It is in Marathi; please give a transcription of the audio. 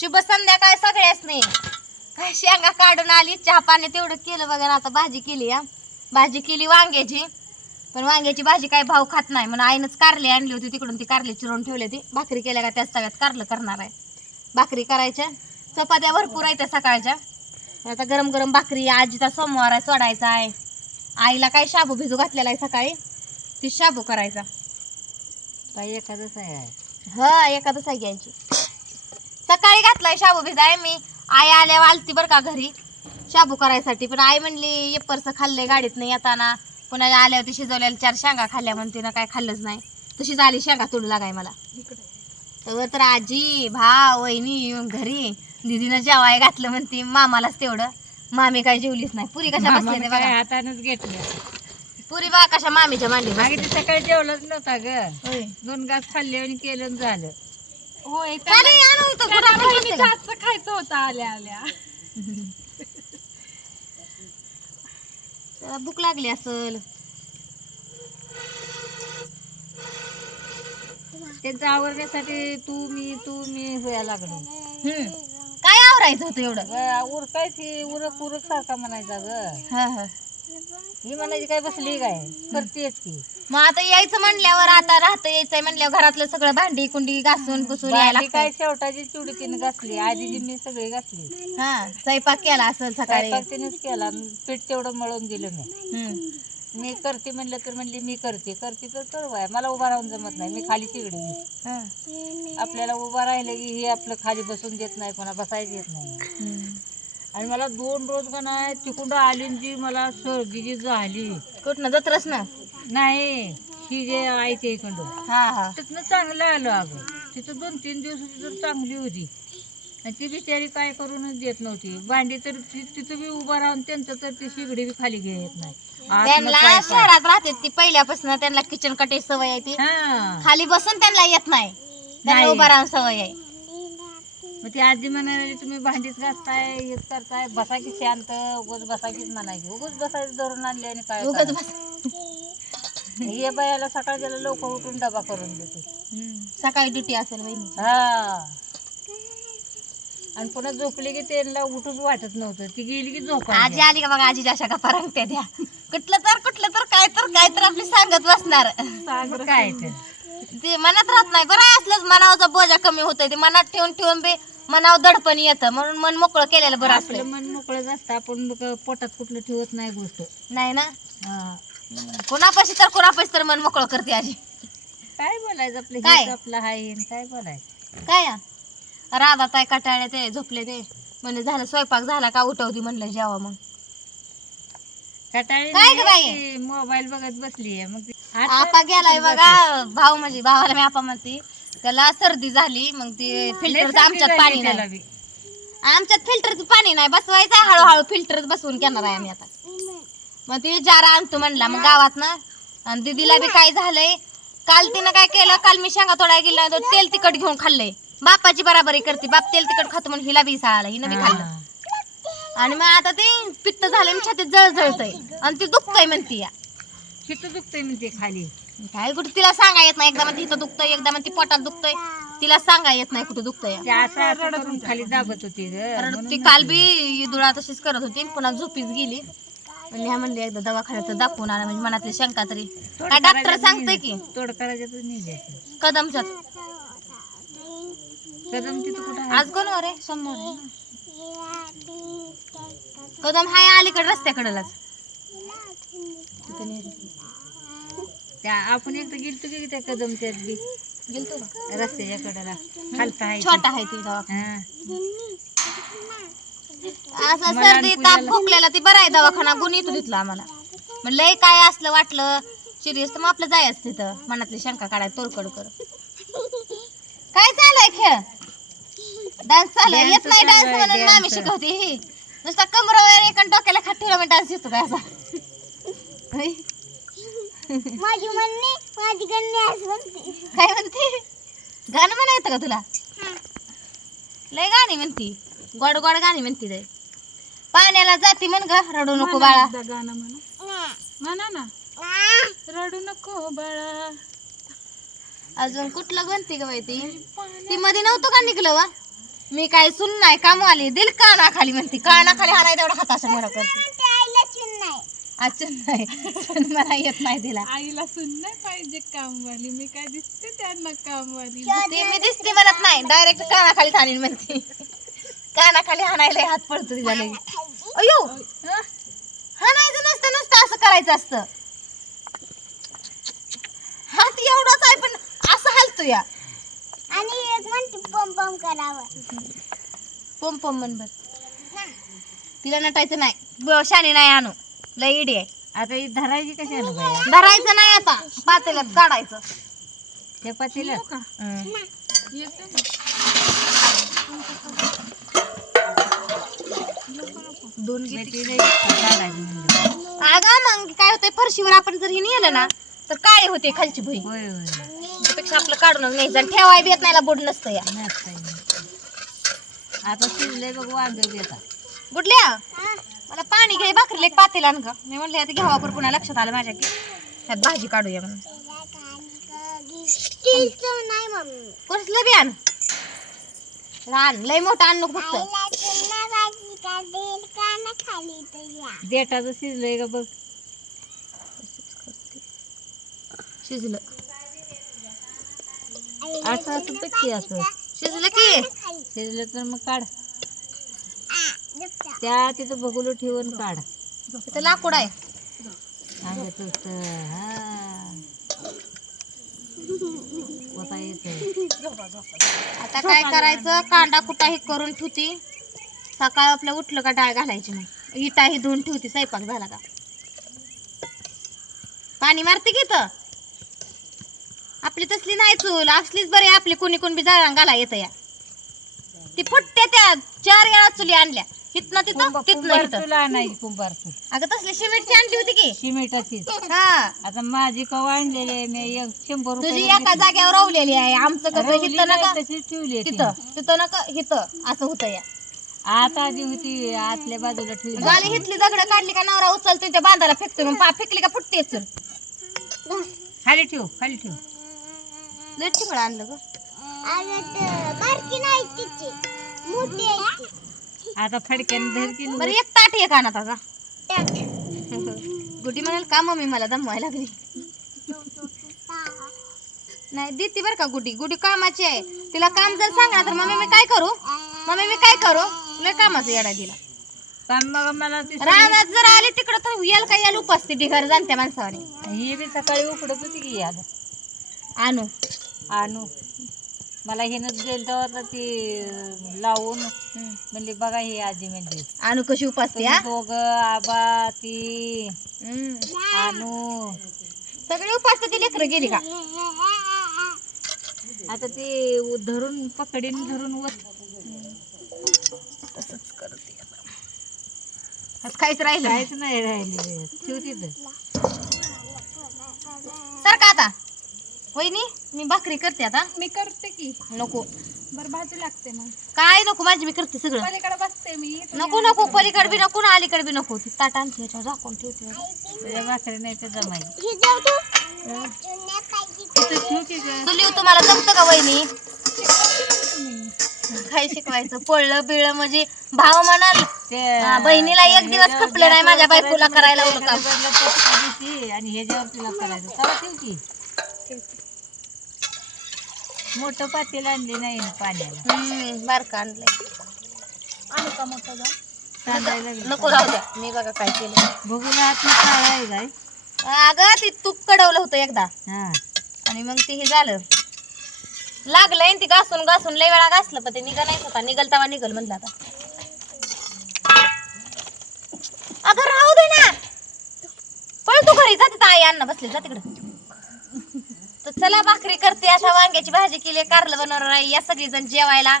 शुभ संध्याकाळ सगळ्याच नाही. काय शेंगा काढून आली, चहा पाणी तेवढं केलं बघा. आता भाजी केली. भाजी केली वांग्याची, पण वांग्याची भाजी काय भाव खात नाही म्हणून आईनंच कारली आणली होती तिकडून. ती कारली चिरून ठेवली. ती भाकरी केल्या का त्याच सगळ्यात कारलं करणार आहे. भाकरी करायच्या, चपात्या भरपूर आहेत त्या सकाळच्या. आता गरम गरम भाकरी. आजीचा सोमवार आहे, सोडायचा आहे. आईला काय शाबू भिजू घातलेला आहे सकाळी, ती शाबू करायचा. काय एखादंच आहे. हा एखादच आहे घ्यायची. सकाळी घातलाय शाबू भिजाय मी. आई आल्या आलती बरं का घरी शाबू करायसाठी, पण आई म्हणली येपरचं खाल्लंय गाडीत नाही येताना. पुन्हा आल्यावरती शिजवलेल्या 4 शेंगा खाल्ल्या म्हणून तिनं काय खाल्लंच नाही. तशीच आली शेंगा तोडू लागाय मला. तर आजी भाव वहिनी येऊन घरी दिदीनं जेवाय घातलं म्हणते. मामालाच तेवढं, मामी काय जेवलीच नाही. पुरी कशा बसले ते बघा, हातानच घेतलं. पुरी बघा कशा मामीच्या मांडी मागे ते सकाळी जेवलंच नव्हता ग. होय. 2 घास खाल्ले आणि केलं झालं. होय खायचं होतं आल्या आल्या. त्याला भूक लागली असल. त्यांचं आवरण्यासाठी तू मी व्हायला लागलो. काय आवरायचं होतं एवढं? उरकायची उरक सारखा म्हणायचा ग. हा हा. ही म्हणायची काय बसली काय करतेच की. मग आता यायचं म्हणल्यावर, आता राहतं यायचंय म्हणल्यावर घरातलं सगळं भांडी कुंडी घासून पुसून यायला भांडी काय लागतंय. शेवटाची चिवडीतीनं घासली. आधीची मी सगळी घासली. हा स्वयंपाक केला असेल सकाळी. स्वयंपाक तिनेच केला. पीठ तेवढं मळून दिलं मी. हम्म. मी करते म्हणलं तर म्हणली मी करते तर करू बाय. मला उभा राहून जमत नाही. मी खाली चिगडी. हा. आपल्याला उभा राहिलं की हे आपलं खाली बसून देत नाही, कोणा बसायचं येत नाही. हम्म. आणि मला 2 रोज का नाही तिकडं आली जी मला सर्दी जी झाली. कुठनं जत्रच ना? नाही ही जे आहे ते इकडं हा हा. तिथनं चांगलं आलं अगं. तिथं 2-3 दिवस तर चांगली होती. आणि ती बिचारी काय करूनच देत नव्हती. भांडी तर तिथं बी उभा राहून त्यांचं तर ती शिगडी बी खाली घेत नाही. त्यांना शहरात राहते ती पहिल्यापासून, त्यांना किचन कटे सवय आहे. ती खाली बसून त्यांना येत नाही, त्यांना नाही. उभा राहून सवय आहे. मग ती आजी म्हणाली तुम्ही भांडीच घासताय हेच करताय, बसा की शांत. उगाच बसा कीच म्हणायची. उगाच बसायचं धरून आणले आणि काय उगाच करायचं? हे बायाला सकाळी त्याला लवकर उठून डबा करून देते. सकाळी ड्युटी असेल वहिनी. हा. आणि पुन्हा झोपली की त्यांना उठूच वाटत नव्हतं. ती गेली की झोप. आजी आली का बघा, आजीच्या अशा गप्पा रंगत्या त्या. कुठलं तर काय तर आपली सांगत बसणार. काय ते मनात राहत नाही. बरं असलंच मनावचा बोजा कमी होतोय. ते मनात ठेवून बी मनावर दडपण येतं. म्हणून मन मोकळं केलेलं बरं आपलं असलं. मन मोकळंच असतं. आपण पोटात कुठलं ठेवत नाही गोष्ट. नाही ना. कोणापाशी तर मन मोकळं करते आजी. काय बोलायचं आपलं काय? हेच आपलं आहे. काय बोलायचं काय राधा ताई कटाळले ते झोपले ते. म्हणले झालं स्वयंपाक झाला का उठवती म्हणलं जेवा. मग कटाळी काय ग बाई? मोबाईल बघत बसली. मग आपा गेलाय बघा. भाऊ म्हणजे भावाला मी आपा म्हणते. त्याला सर्दी झाली. मग ती फिल्टरचं आमच्यात पाणी नाही. आमच्यात फिल्टरचं पाणी नाही बसवायचं. हळूहळू फिल्टरच बसवून घेणार आहे आम्ही आता. मग ती जारा आणतो म्हणला मग गावात ना. आणि दिदीला बी काय झालंय, काल तिनं काय केलं, काल मी शेंगा तोडायला गेला तेल तिखट घेऊन खाल्लंय. बापाची बराबरी करते. बाप तेल तिखट खातो म्हणून हिला बी साळाला. हिनं बी खाल्लं. आणि मग आता ते पित्त झालं, छातीत जळजळतय आणि ती दुखतय म्हणती. तिथं दुखतंय म्हणते खाली. काय कुठे तिला सांगा येत नाही. एकदा म्हणते इथं दुखतंय, एकदा म्हणते पोटात दुखतंय. तिला सांगा येत नाही कुठं दुखतंय. असं करून खाली दाबत होती ती काल बी दुळा तशीच करत होती. पुन्हा झोपीच गेली. म्हणले एकदा दवाखान्यात दाखवून आला म्हणजे मनातली शंका तरी. काय डॉक्टर सांगतोय की तोड करायच्यातच नाही. कदमच्यात. कदम तिथं कुठं आज कोण रे? सोमवार. कदम हाय अलीकडे रस्त्याकडेलाच. त्या आपण एकदा गेलतो की त्या कदमच्यात बी गेलतो का? रस्त्याच्या कडेला खालता आहे. छोटा आहे ती दवाखाना. हा. असं सर्दी ताप खोकल्याला ती बरा आहे दवाखाना. गुण येतो तिथला आम्हाला. म्हणलं काय असलं वाटलं सिरियस तर मग आपलं जायचं तिथं. मनातली शंका काढाय तोडकड कर. काय चालू खेळ? डान्स चालू आहे. येत नाही डान्स म्हणून मामी शिकवते. ही नुसता कमरावर एका डोक्याला खाट ठेवला म्हणजे डान्स येतो काय असा. माझी म्हणणे माझी गण्य असं म्हणते. काय म्हणते? गाणं म्हणायचं का तुला? लय गाणी म्हणती. गोड गोड गाणी म्हणती ते. पाण्याला जाती म्हण ग. रडू नको बाळा. गाणं म्हणा ना. रडू नको बाळा. अजून कुठलं म्हणते ग बाई ती? ती मध्ये नव्हतं का निघलं वा? मी काय सुन नाही कामवाली दिल कानाखाली म्हणते कानाखाली हाणाय तेवढा हाताशा मला करते ते आईला चिन नाही. अचून नाही सुन मला येत नाही तिला आईला सुन नाही पाहिजे कामवाली. मी काय दिसते त्यांना कामवाली. ती मी दिसते म्हणत नाही डायरेक्ट कानाखाली हाणीन म्हणते कानाखाली हाणायला हात पडतो तिला लगेच. अयो हाणायचं नसतं नुसतं असं करायचं असतं हात एवढाच आहे पण असं हालतो या आणि एक म्हणते पम पम करावं. पम पम म्हण बस तिला नटायचं नाही शाणी नाही आणू लय इडी आहे. आता ही धरायची कशानं बाया धरायचं नाही आता पातेल्यात काढायचं त्या पातीला येते ना. दोन काढायची म्हणजे अगं मग काय होतंय फरशीवर आपण जर हे नेलं ना तर काय होते खालची भुई होय होय त्यापेक्षा आपलं काढून न्यायचं आणि ठेवाय बी येत नाही बोट नसतं या नसतंय. आता शिजलंय बघ वांग देतात गुडल्या मला पाणी घे भाकरीला एक पातेला आण का मी म्हणले आता घ्यावा पर पुन्हा लक्षात आलं माझ्या की त्यात भाजी काढूया म्हणून स्टीलचं नाही मम्मी. कसलं बी आण आण लय मोठं आण नको फक्त आईला चिन्ह भाजी का देईल का ना खाली तुझ्या. देठाचं शिजलंय का बघ शिजलं आईला असं असं पक्की असं शिजलं की खाली. शिजलं तर मग काढ दुखतं. त्या तिथं बघूलं ठेवून काढ तिथं लाकूड आहे अंगात हा होता येत आता काय करायचं कांदा कुटा हे करून ठेवती सकाळ आपलं उठलं का डाळ घालायची मग इटा ही धुवून ठेवती स्वयंपाक झाला का पाणी मारते की तर आपली तसली नाही चूल असलीच बरी आपली कोणी कोण बी जाळा घाला येतं या ती फुटते त्या 4 वेळा चुली आणल्या हितनं तिथं तिथनं इथं तुला आणायची कुंभार तू अगं तसली सिमेंटची आणली होती की सिमेंटाचीच हा आता माझी कवा आणलेली आहे मी 100 तुझी रुपये एका जाग्यावर रवलेली आहे आमचं कसं हिथं नका तशीच ठेवली आहे तिथं तिथं नका हिथं असं होतं या आता आधी होती आतल्या बाजूला ठेवली गाली हिथली दगड काढली का नवरा उचलतो त्या बांधाला फेकतो मग फेकली का फुटते चल खाली ठेव लय चिकळ आणलं ग अगं ते बारकी नाही तिची मोठी आहे ती. आता फडक्याने धर की बरं एक ताट एक आणा आता टाक. गुटी म्हणाल का मम्मी मला दमवायला लागली नाही देते बरं का गुटी गुटी कामाची आहे तिला काम जर सांगा तर मम्मी मी काय करू लय कामाचं येडा दिला पण मग मला ती रानात जर आली तिकडं तर येल का याल उपसते ढिगार जाणत्या माणसावर ही बी सकाळी उकडत होती की याद आणू मला हिनच गेल तर ती लावून म्हणली बघा ही आजी म्हणजे आणू कशी उपासते हा दोघं आबा ती आणू सगळे उपासते ती लेकरं गेली का आता ती धरून पकडीन धरून तसंच करते आता काहीच राहिलं काहीच नाही राहिली ठेव तिथं सर का आता वहिनी मी भाकरी करते आता मी करते की. नको बरं भाजी लागते मग. काय नको माझी मी करते सगळं पलीकडे बसते मी. नको पलीकडे बी नको ना अलीकडे बी नको ती ताट आणते ह्याच्यावर झाकून ठेवते तुझ्या भाकरी नाही तर जमायची ही जाऊ तू. चिन्ह पाहिजे. तिथं ठेव की गं. तुली तुम्हाला जमतं का वहिनी काय शिकवायचं पळलं बिळलं म्हणजे भाव म्हणाल ते बहिणीला एक दिवस खपलं नाही माझ्या बायकोला करायला लावलं काम आणि ह्याच्यावर तिला करायचं तवा ठेव की मोठं पातेल आणले नाही ना पाण्याला बारका आणलंय आणू का मोठं जा. सांगायला लागली. नको राहू द्या मी बघा काय केलं बघू ना आत काळा आहे काय अगं ती तूप कडवलं होतं एकदा हा आणि मग ते हे झालं लागलंय ती घासून लय वेळा घासलं पण ते निघा नाही होता निघल तवा निघल म्हणलं आता अगं राहू दे ना पळ तू घरी जाते आई अण्णा बसले जा तिकडं तर चला भाकरी करते अशा वांग्याची भाजी केली कारलं बनवणार आहे या सगळी जण जेवायला